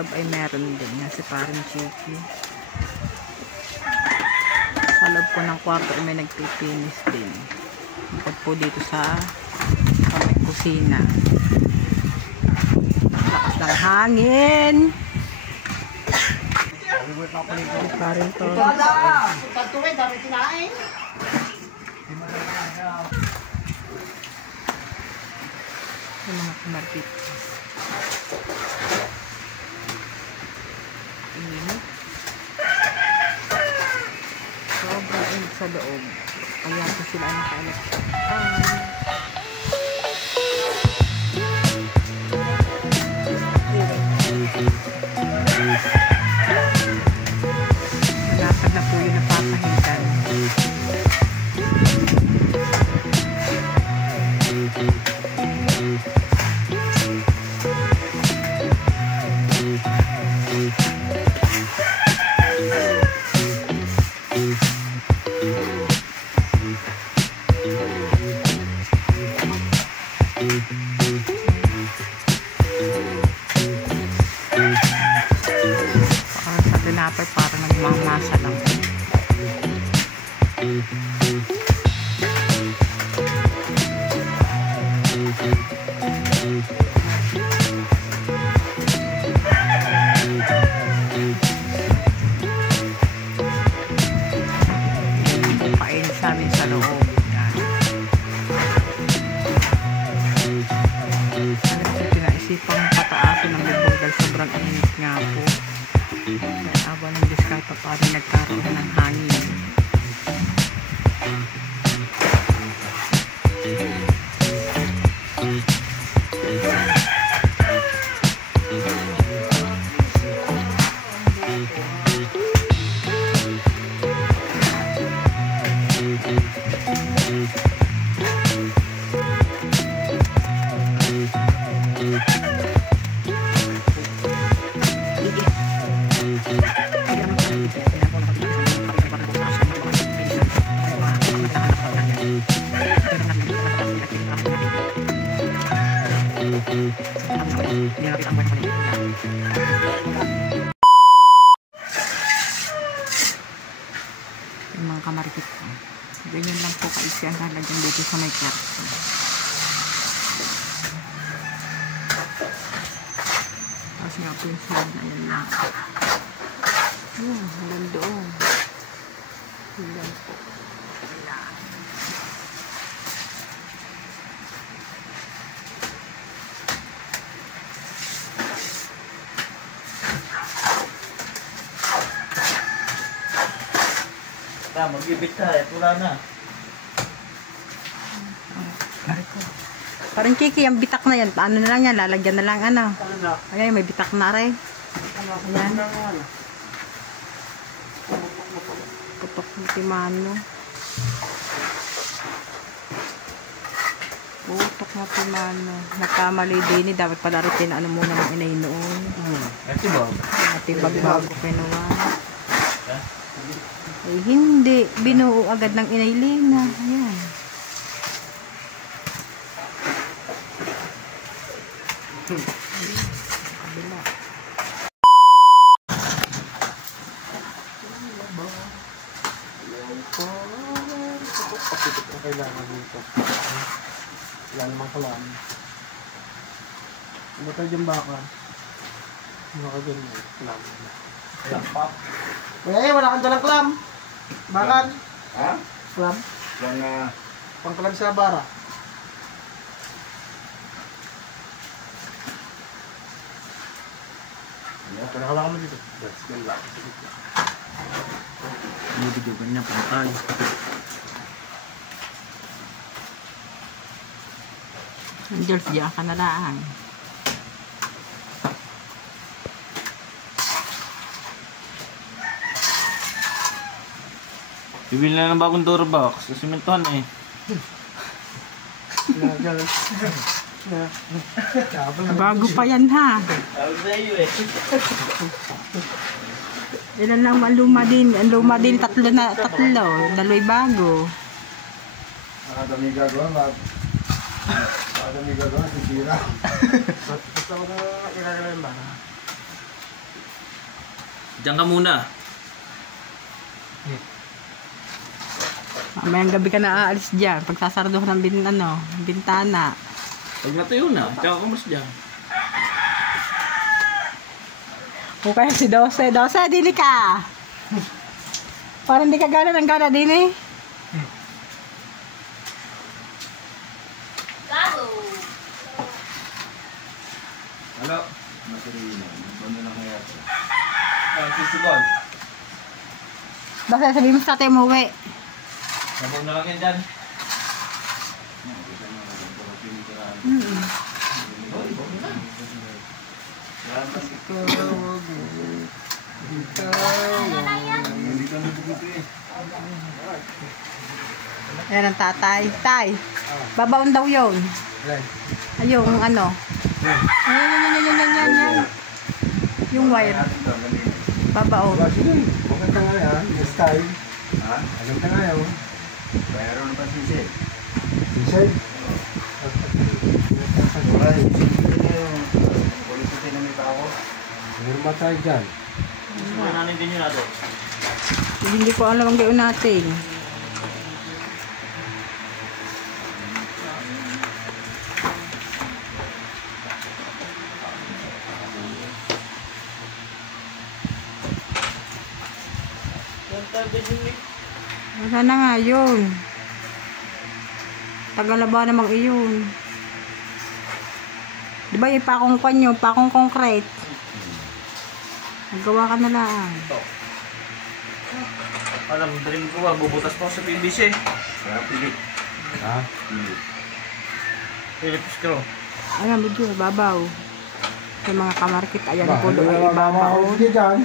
loob ay meron din nga si parang Chiki. Sa loob po ng kwarto ay may nagpipinis din. Bukod po dito sa may kusina. Lakas ng hangin. Parang to. Yung mga kumarkit. Init. Sobrang init sa loob. Kaya po sila naka-electric. Malapad na po yung napapahintan. Sa tinapay parang nagmamasa lang. Painit sa amin sa loob. Pinaisipang pataasin ng bubog dahil sobrang init nga po. Aba ng diskarte pa rin nagkaroon ng hangin. Yung mga kamarikit ko. Ganyan lang po kaisi ang halagyan dito sa may kwarto. Tapos nga po yung slab na yun lang. Hanggang doon. Hanggang po. Mag-ibig tayo, pula na. Parang Kiki, yung bitak na yan, paano na lang yan, lalagyan na lang ano. Ayan, may bitak na rin. Ayan. Putok ng timano. Putok ng timano. Nagkamali din, dapat pala rin ano muna ng inay noon. Natibag bago kinuha. Eh, hindi. Binuo agad ng inay Lina. Ayan. Kabila. Pakitik na kailangan dito. Wala namang kalam. Ano tayo dyan baka? Ano ka dyan mo? Kalam. Pop. Eh, wala kang dalang klam. Bakit? Ha? Klam? Yan na. Pangkalam sa bara. Pinakala ka mo dito. That's the lock. Bibigyan niya pangkal. Angels, diyan ka na lang. Bibili na ng bagong door box. Simentohan eh. Bago pa yan ha. Tawag sa iyo eh. Ilan lang maluma din. Ang luma din, tatlo. Daloy bago. Nakadami gagawa. Nakadami gagawa. Sisira. Basta ko na kinakala yung bara. Diyan ka muna. Mamayang gabi ka na aalis dyan. Pagsasarado ko ng bintana. Pag natuyo na, tsaka ka mas dyan. O kaya si Dose. Dose, dili ka! Parang hindi ka gana ng gana din eh. Hello? Maturino. Ano lang kaya ito? Sisugol. Dose, sabihin mo sa ate umuwi. Sabon na lang yan dyan. Yan ang tatay. Tay, babaon daw yun. Ayun, ano. Yan. Yung wire. Babaon. Sige, bukod ka nga yan. This time. Ha? Alam ka nga yun. Bayaro na ba sisil? Inside? Alright. Ulit ko tinamita ako. Meron ba tayo dyan? Subukan natin din yun natin. Hindi ko alam ang gayon natin. Wala na nga yun. Tagalaba namang iyon. Diba yung pakong kanyo, pakong concrete? Nagawa ka na lang. Alam, dream ko ba, bubutas pa ako sa PVC. Kaya pilit. Ha? Philips screw. Ayan, medyo, babaw. Yung mga kamarkit, ayan Ba, po doon ay ibabaw. hindi dyan.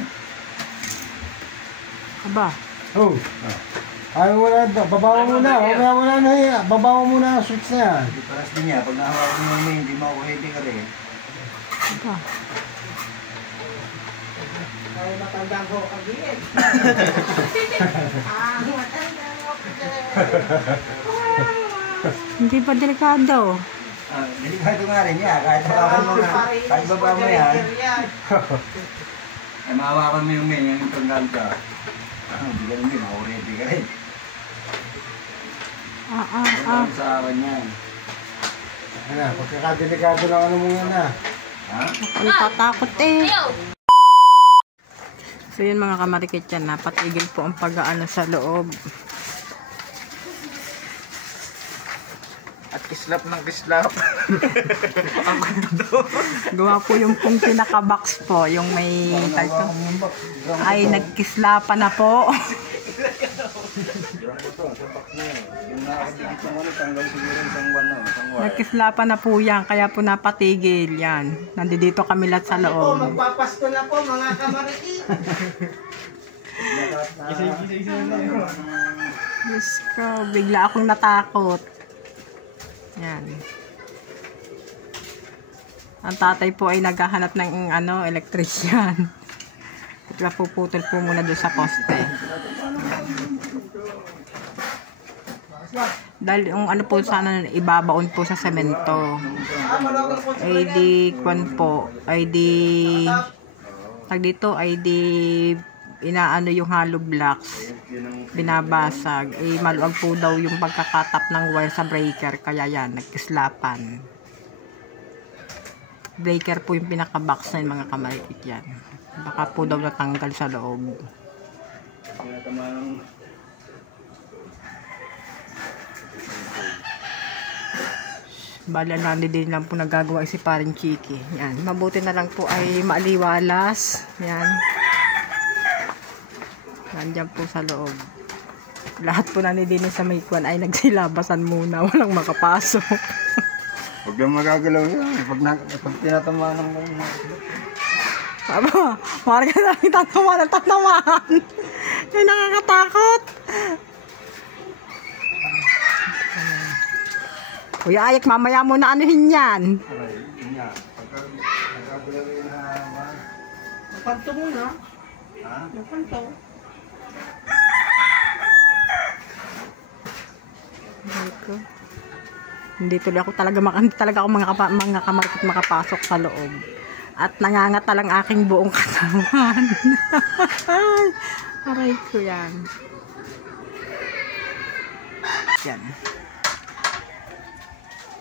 Aba, Oh. Ayaw mo na, babawa mo na. Mamaya mo na na babawa mo na ang switch na yan. Hindi paras din niya. Pag nahawakan mo yung hindi mo ako hindi ka rin. aba. Ay, matandang ho ka din. Hindi pa delikado. Delikado nga rin niya. Kahit hawakan mo na. Kahit baba mo yan. Ay mahawakan mo yung main. Yung tanggal ka. Hindi ka rin din. Ako rin. Hindi ka rin. Sa akin yan. Ano, pagkakadelikado lang ano mo yan na. Ha? Ang tatakot eh. So yun mga kamarikit yan, napatigil po ang pag-aano sa loob. At kislap ng kislap. Ang ganda. Gawa po yung pong pinaka-box po, yung may talto. Ay, nagkislapan na po. Yung nakakadikit ng ano, tanggal siguro isang buwan na. Isang wire. Nagkislapan na po yan, kaya po napatigil yan. Nandito kami lahat sa Po, loob. magpapasko na po mga kamariki. Diyos ko, bigla akong natakot. Yan. Ang tatay po ay naghahanap ng electrician. Bigla puputol po muna doon sa poste. Dahil yung ano po sana ibabaon po sa semento. Ay di kwan po, ay di tag dito ay di inaano yung hollow blocks, binabasag. Eh maluwag po daw yung pagkakatap ng wire sa breaker, kaya yan nagkislapan. Breaker po yung pinaka-box na yung mga kamarikit yan. Baka po daw natanggal sa loob. Bala nandi din lang po nagagawa si paring Chiki. Yan. Mabuti na lang po ay maaliwalas. Yan. Nandiyan po sa loob. Lahat po nandi din sa may kwan ay nagsilabasan muna. Walang makapasok. Huwag lang magagalaw yan. Pag tinatamaan ng mga... Aba, marga namin tatamaan. Ay, nakakatakot. Kuya Ayek, mamaya mo na anuhin yan. Napanto muna. Napanto. Hindi tuloy ako talaga mga kamarikit makapasok sa loob. At nangangata lang aking buong katawan. Aray ko yan. Yan.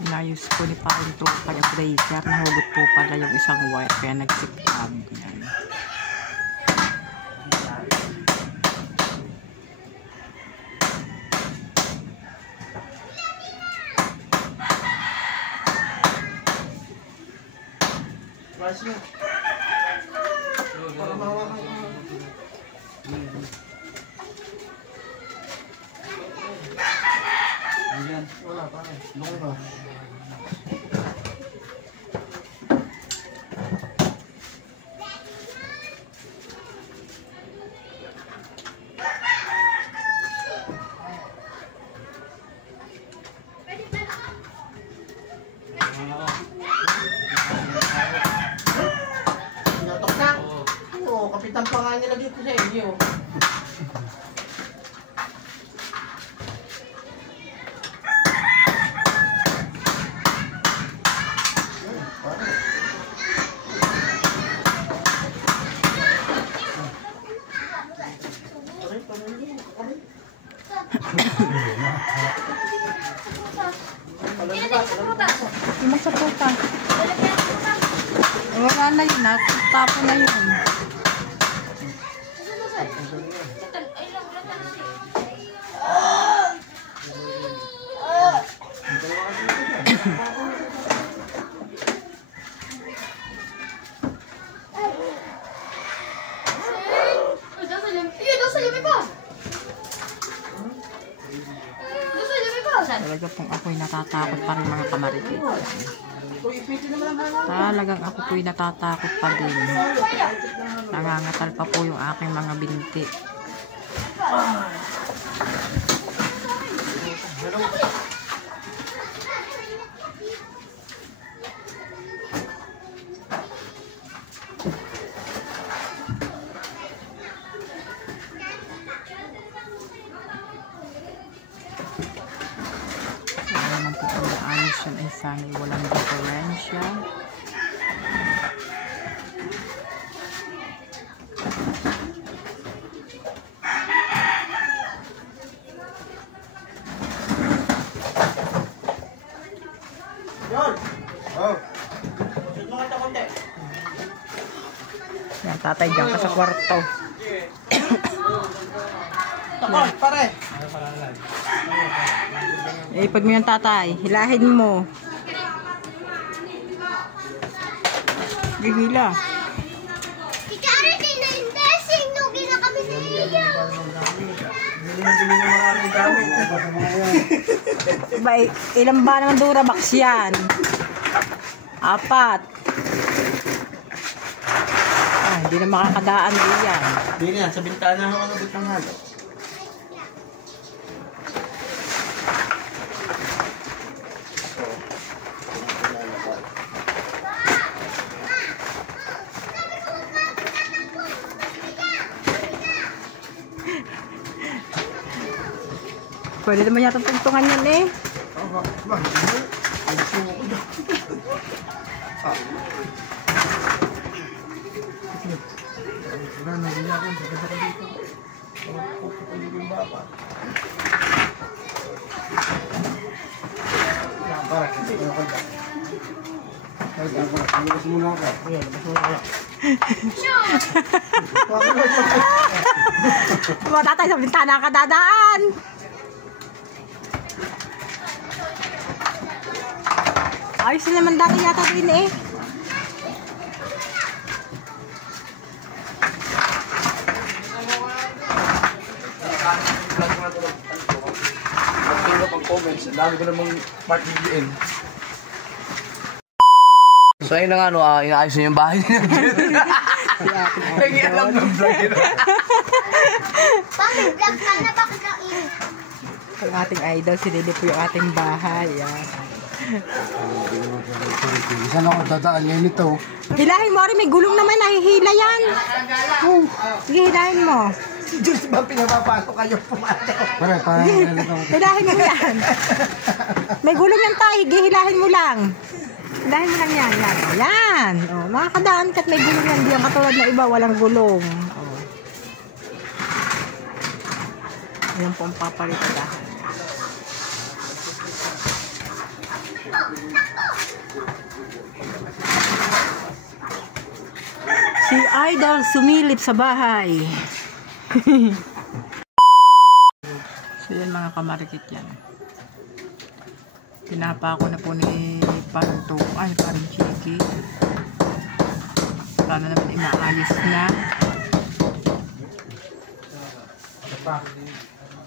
Inayos ko ni parang tropa yung breaker. Nahugot po pala yung isang wire. Kaya nagsikab. Yan. Para mahawakan ko. Wala pa rin. Loko ba? Natok na? Oo, kapitan pa nga nila dito sa inyo. Yung sa puta. Wala na yun. Tapo na yun. Talaga pong ako'y natatakot pa rin mga kamaritit. Talagang ako po'y natatakot pa din. Nangangatal pa po yung aking mga binti. Ayos yun ay sana walang diferensya. Yun! Oh! Shoot mo kita konti. Yan, tatay dyan ka sa kwarto. Takot, pare! Eh, pag mo yung tatay, hilahin mo. Gihila. Ikari din na indesing no gina kami sa iya. Ba, ilan ba naman Durabox yan? 4. Ah, hindi na makakadaan din yan. Hindi na yan, sa bintana ako nabot ng halo. Pwede naman yata tungtungan yan eh. Mga tatay sa bintana ka dadaan. Ayos na naman dati yata din eh. Pag-tingnan pang comments, ang dami ko namang part BBM. So ayun na nga, no, inaayos niyo yung bahay niya. Hindi alam ng vlog yun. Bakit vlog ka na bakit ang in? Ang ating idol, sinili po yung ating bahay. Yan. Saan ako dadaan ngayon ito? Hilahin mo rin, may gulong naman, nahihila yan. Sige, hilahin mo. Diyos ba pinapapasok kayo pumato? Pare, parang Hilahin mo yan. May gulong yan tayo, hilahin mo lang. Dahil mo lang yan. Yan. O, yan. O, makakadaan ka't may gulong yan. Diyan katulad na iba, walang gulong. O. Ayan po ang papalitahan. Si Idol sumilip sa bahay. So yan mga kamarikit yan. Pinapa ko na po ni parang Chiki. Wala na naman inaalis na.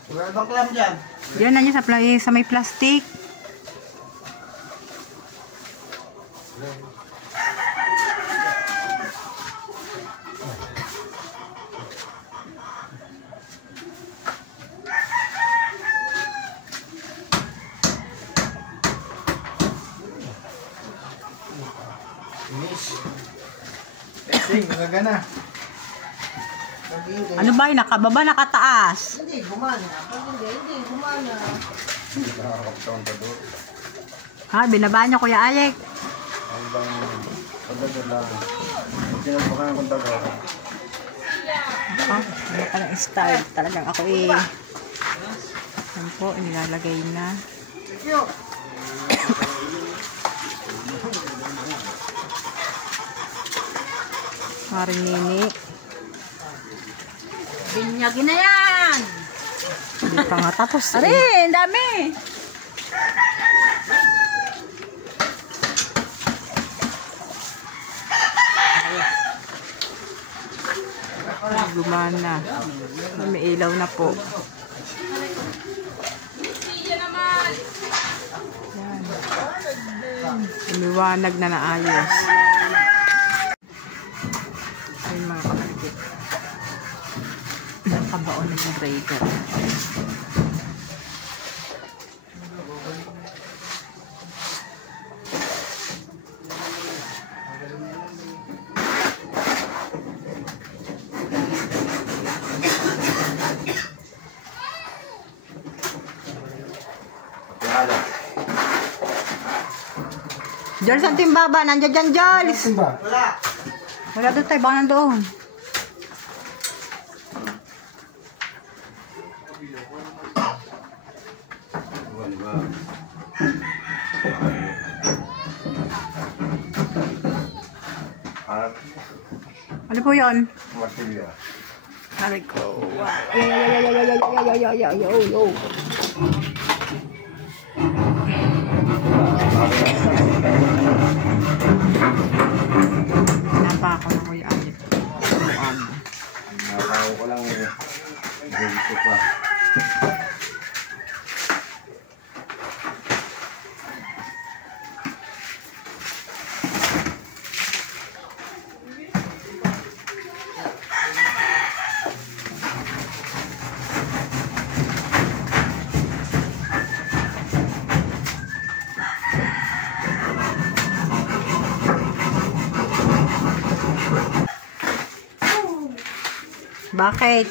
Wala bang clam dyan? Yan na niya sa may plastic. Nagagana. Ano ba yun? Nakababa, nakataas? Hindi, gumana. Pag hindi gumana. Hindi nakakapagtawang pa doon. Ha, binaba niyo Kuya Alec. Ang bang pagdagal lang. Pag sinabakan akong taga. Oh, ano ka ng style. Talagang ako yan po, nilalagay na. Thank you. Maring nini. Binyagin na yan! Hindi pa nga tapos. Arin, dami! Gumana. May ilaw na po. Yan. Umiwanag na naayos. Ayun mga kapatid. Nakabaon na yung breaker. Jules, ang timbaba. Nandiyan dyan, Jules. Wala. Wala doon tayo. Baka nandoon. Ano po yun? Martilya. Aray ko. Yo. Pinapa ako na Kuya Alec. Nakakaw ko lang eh. Gusto pa. Bakit?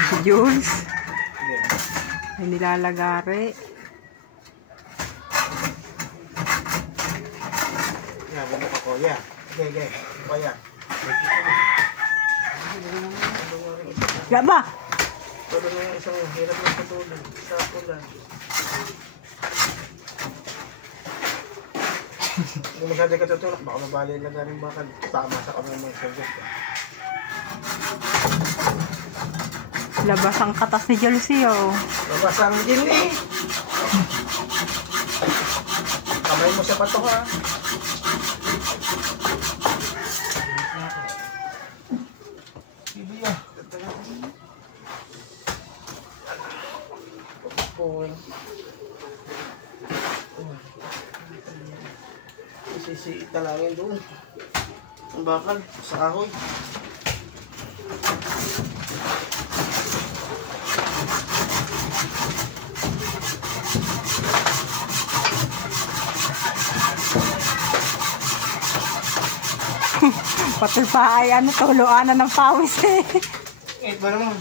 Si Jules? Ay nilalagari. Yan, ganun ka kuya. Okay. Kuya. Gaba! Todo na yung isang hirap ng patulog sa ulan. Hindi masyado ka tutulak, baka mabali lang na rin bakal. Tama sa kami mga subject. Labas ang katas ni Jolcio. Labas ang din eh. Kamay mo sa pato ha. Bibiya. Sisi talangin doon. Ang bakal sa kahoy. Pati pa ay tuluanan ng pawis eh. Ingit ba naman?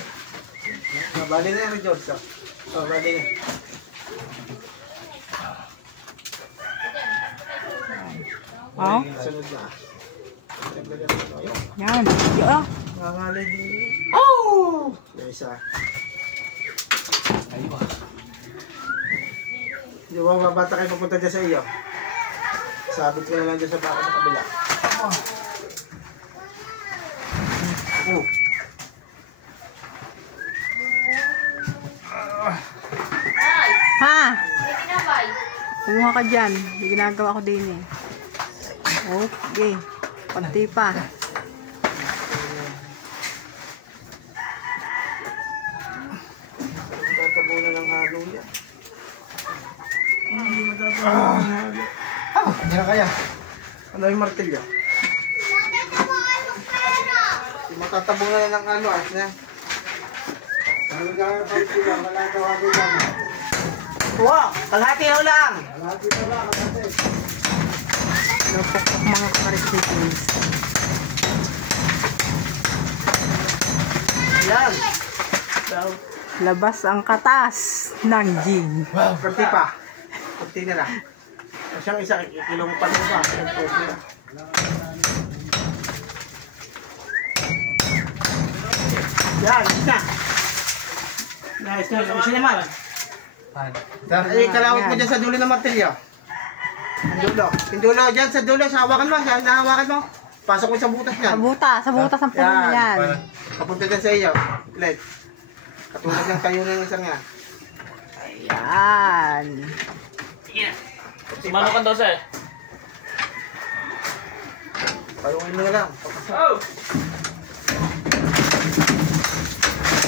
Nabali na yung George. Nabali na. Oh, Sunod na. yan. Oh, Nangangalay din. Oh! Yung isa. Ayun. Di ba mabata kayo papunta dyan sa iyo? Sabit ka na lang dyan sa baka sa kabila. Oh. ha? May tinapay. Kumuha ka dyan. May ginagawa ko din eh. Okay. Panti pa. Tatabo na ng halo yan. Hindi na kaya. Ano yung martilyo? Matatabo na ng ano, ayos na. Ano ka nga martilyo? Wala daw ako lang. Wow! Kalahati na lang! Kalahati na lang, kalahati. Napokok mga kamarikitins. Yan! Labas ang katas ng gin. Wow! Kunti pa. Kunti na lang. Siyang isa, kilong pa na ba? Yan, isa. Nice na, isa naman. Ay, kalawit mo dyan sa dulo ng martilyo. Dulo. Yung dulo dyan sa dulo, sa hawakan mo, sa nahawakan mo. Pasok mo sa butas yan. Sa butas ang puno na yan. Papunta dyan sa iyo. Let. Katulad ng kayo ng isang yan. Ayan. Sumano ka daw, sir? Payungin mo na lang. Oh!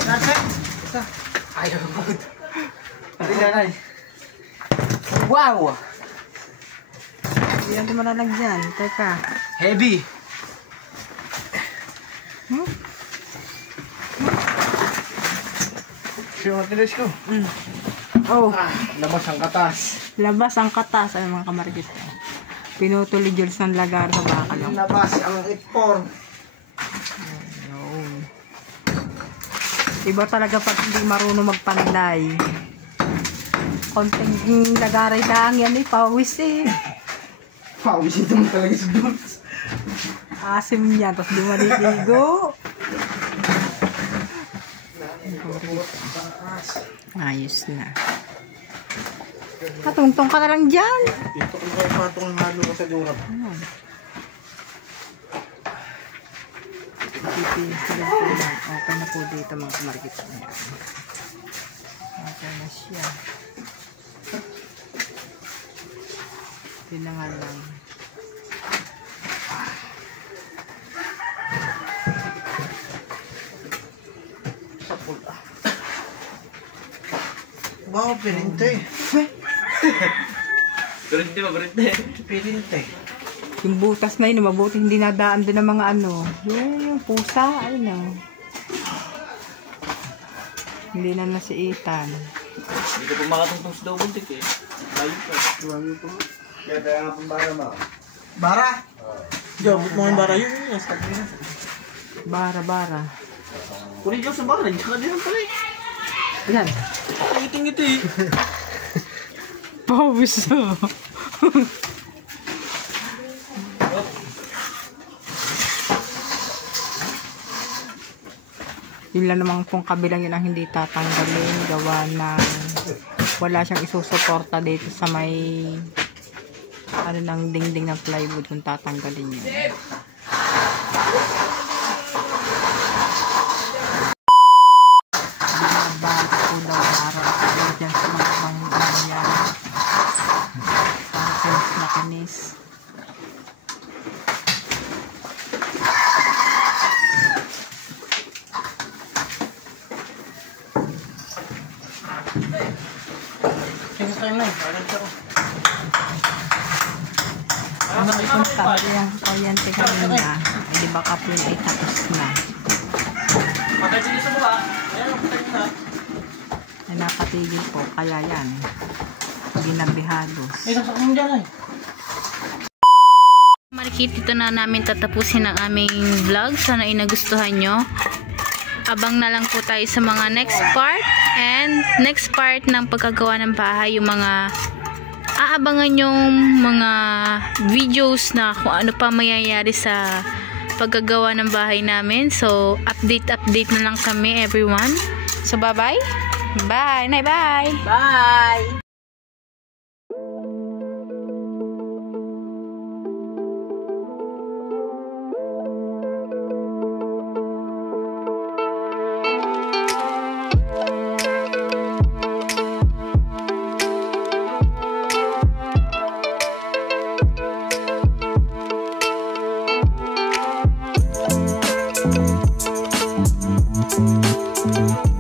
Nasa? Isa. Ayaw mo. Hindi na. Wow! Hindi natin malalagyan. Teka. Heavy! Siya matilis ko. Oh, Labas ang katas. labas ang katas. Ay mga kamarikit. Pinutuli Jules ng lagar sa bakal. Labas ang ipor. Yun. Iba talaga pag hindi marunong magpanday. Konting lagaray lang yan eh. Pawis eh. Pawis ito mo talaga sa boots. Asim yan. Tapos di maliligo. Ayos na. Katungtong ka na lang dyan. Dito ko kayo patong halo ko sa durap. Pipinis na lang po yan. Okay na po dito mga kamarikit. Okay na siya. Tinangal lang. Sa pula. Wow, pirinte. Berhenti ba, berhenti? Pirinte. Yung butas na yun, mabuti hindi nadaan doon ng mga ano. Yung pusa, ay na. Hindi na nasiitan. Hindi ko pa makatungtong sa daw buntik eh. Layo pa. Kaya kaya nga pang bara mo. Bara? Jabot mo yung bara yun. Bara. Kunin dyan sa bara, hindi ka din pala eh. Ayan. Iting-ito eh. Pawis na. Yun lang naman pong kabilang yun ang hindi tatanggalin. Gawa ng wala siyang isusuporta dito sa may ano ng dingding ng plywood kung tatanggalin yun. Binabago po daw araw dyan sa mga bang yan. Para na kinis. Ano itong sabi yung kuryente kanina, ay di ba kapwin ay tapos na. Patay sila sa mukha. Ayan, patay na. Ay nakatigil po, kaya yan. Ginabihados. Sasak mo dyan eh. Marikit, dito na namin tatapusin ang aming vlog. Sana ay nagustuhan nyo. Abang na lang po tayo sa mga next part. And next part ng pagkagawa ng bahay, yung mga maaabangan yung mga videos na kung ano pa mayayari sa paggagawa ng bahay namin. So, update na lang kami, everyone. So, bye-bye. Bye. Nay, bye. Bye! Thank you.